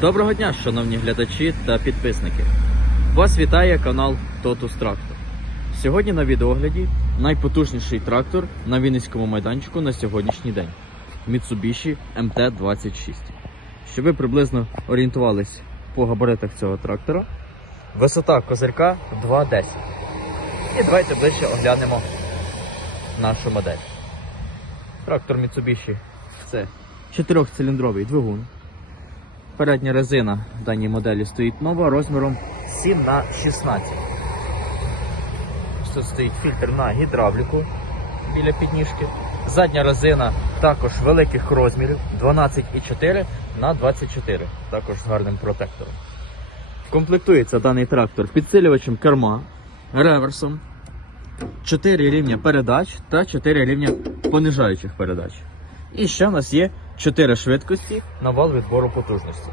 Доброго дня, шановні глядачі та підписники. Вас вітає канал Totus Tractor. Сьогодні на відеогляді найпотужніший трактор на Вінницькому майданчику на сьогоднішній день Mitsubishi MT-26. Щоб ви приблизно орієнтувались по габаритах цього трактора. Висота козирка 2,10. І давайте ближче оглянемо нашу модель. Трактор Mitsubishi це 4-циліндровий двигун. Передня резина в даній моделі стоїть нова розміром 7 на 16. Тут стоїть фільтр на гідравліку біля підніжки. Задня резина також великих розмірів 12,4 на 24, також з гарним протектором. Комплектується даний трактор підсилювачем керма, реверсом, 4 рівня передач та 4 рівня понижаючих передач. І ще в нас є 4 швидкості на вал відбору потужності.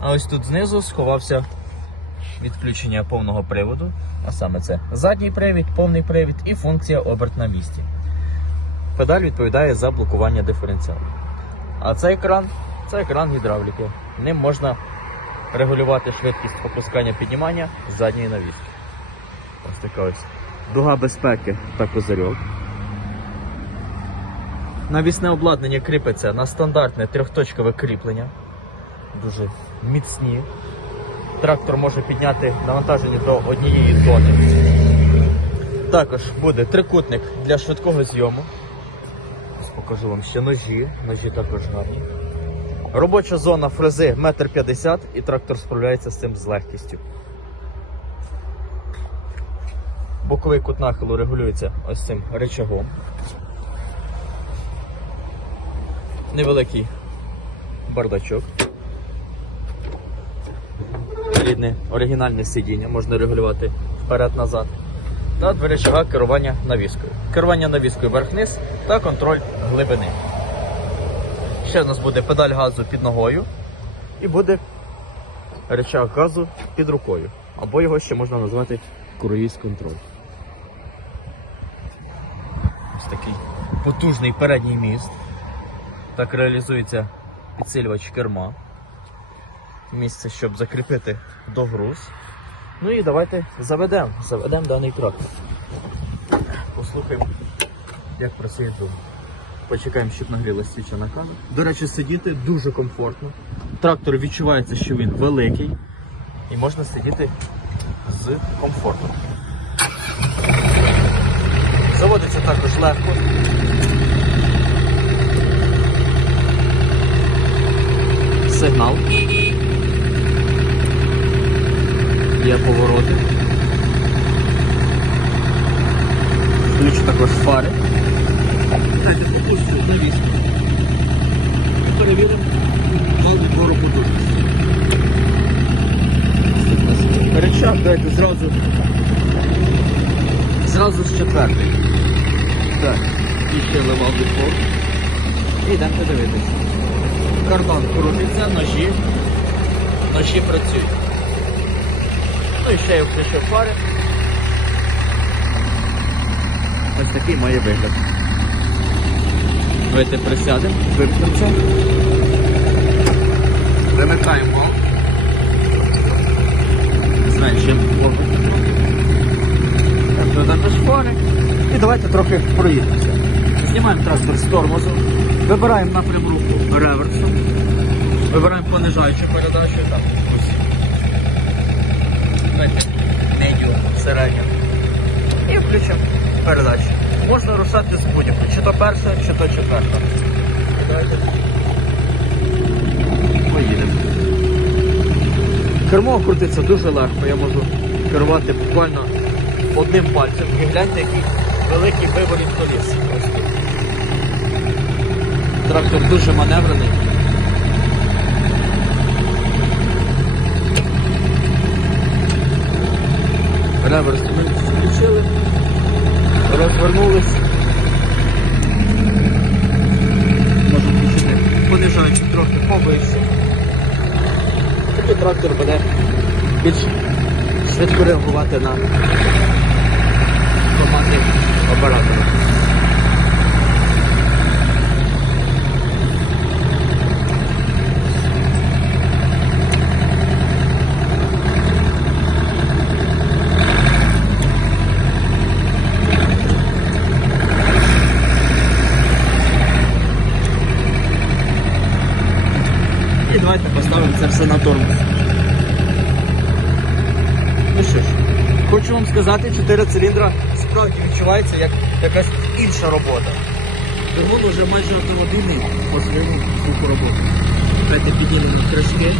А ось тут знизу сховався відключення повного приводу. А саме це задній привід, повний привід і функція оберт на місці. Педаль відповідає за блокування диференціалу. А цей екран це екран гідравліки. Ним можна регулювати швидкість опускання піднімання задньої навіски. Ось така ось дуга безпеки та козирьок. Навісне обладнання кріпиться на стандартне трьохточкове кріплення. Дуже міцні. Трактор може підняти навантаження до однієї тони. Також буде трикутник для швидкого зйому. Покажу вам ще ножі. Ножі також гарні. Робоча зона фрези 1,50 м і трактор справляється з цим з легкістю. Боковий кут нахилу регулюється ось цим рычагом. Невеликий бардачок. Рідне оригінальне сидіння, можна регулювати вперед-назад. Та два керування навіскою. Керування навіскою вверх-вниз та контроль глибини. Ще в нас буде педаль газу під ногою і буде рычаг газу під рукою. Або його ще можна назвати круїз контроль. Ось такий потужний передній міст. Так реалізується підсилювач керма. Місце, щоб закріпити догруз. Ну і давайте заведемо. Заведемо даний трактор. Послухаємо, як працює двигун. Почекаємо, щоб нагрілася свічана камера. До речі, сидіти дуже комфортно. Трактор відчувається, що він великий і можна сидіти з комфортом. Заводиться також легко. Сигнал. Є повороти. Включу також фари. Дайте попусту навіску. Перевіримо відбору потужності. Речах дайте зразу. Зразу з четвертий. Так, і ще левал відбор. І йдемо подивитися. Кардан крутиться, ножі. Ножі працюють. Ну і ще я включив фари. Ось такий має вигляд. Давайте присядемо, вимкнемо це. Вимикаємо. Зменшуємо вогонь. Так, додамо ж фари. І давайте трохи проїдемося. Знімаємо трактор з тормозу, вибираємо напрям руху вибираємо понижаючу передачу. Так, ось. Медіум, середню. І включимо передачу. Можна рушати з будь-якої, чи то перша, чи то четверта. Поїдемо. Кермо крутиться дуже легко, я можу керувати буквально одним пальцем. І гляньте, який великий виворіт коліс. Трактор дуже маневрений. Реверс ми включили, розвернулись. Можна включити понижаючи трохи повище. Такий трактор буде більш швидко реагувати на команди оператора. Давайте поставимо це все на тормоз. Ну що ж, хочу вам сказати, 4 циліндра справді відчувається як якась інша робота. Двигун вже майже автомобільний по своєму звуку роботи. Давайте піднімемо кришки.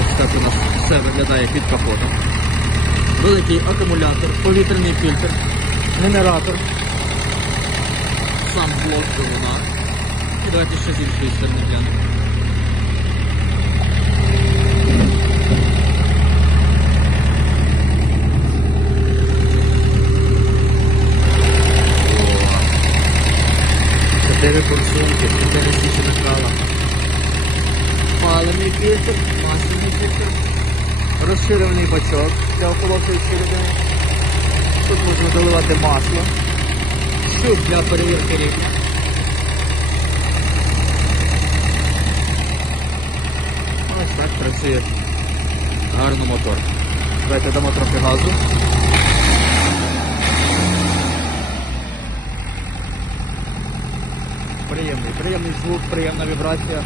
Ось так у нас все виглядає під капотом. Великий акумулятор, повітряний фільтр, генератор, сам блок двигуна. І давайте ще з іншої сторони глянемо. Чотири курсунки, чотири січі накала. Паливний фільтр, масляний фільтр, розширений бачок для охолоджуючої людини. Тут можна доливати масло, щуп для перевірки рівня. Ось так працює гарно мотор. Давайте дамо трохи газу. Приємний, приємний звук, приємна вібрація.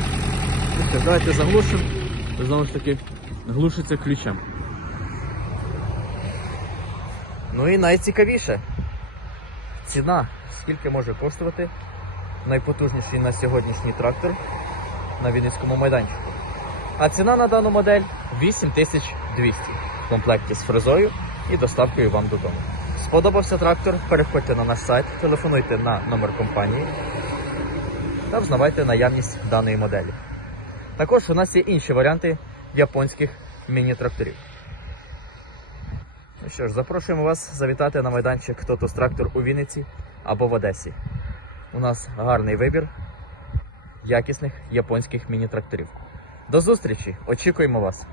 Ну Давайте заглушимо. Знову ж таки, глушиться ключем. Ну і найцікавіше. Ціна. Скільки може коштувати найпотужніший на сьогоднішній трактор на Вінницькому майданчику. А ціна на дану модель 8200 в комплекті з фрезою і доставкою вам додому. Сподобався трактор? Переходьте на наш сайт, телефонуйте на номер компанії та взнавайте наявність даної моделі. Також у нас є інші варіанти японських міні-тракторів. Ну що ж, запрошуємо вас завітати на майданчик Тотус Трактор у Вінниці або в Одесі. У нас гарний вибір якісних японських міні-тракторів. До зустрічі! Очікуємо вас!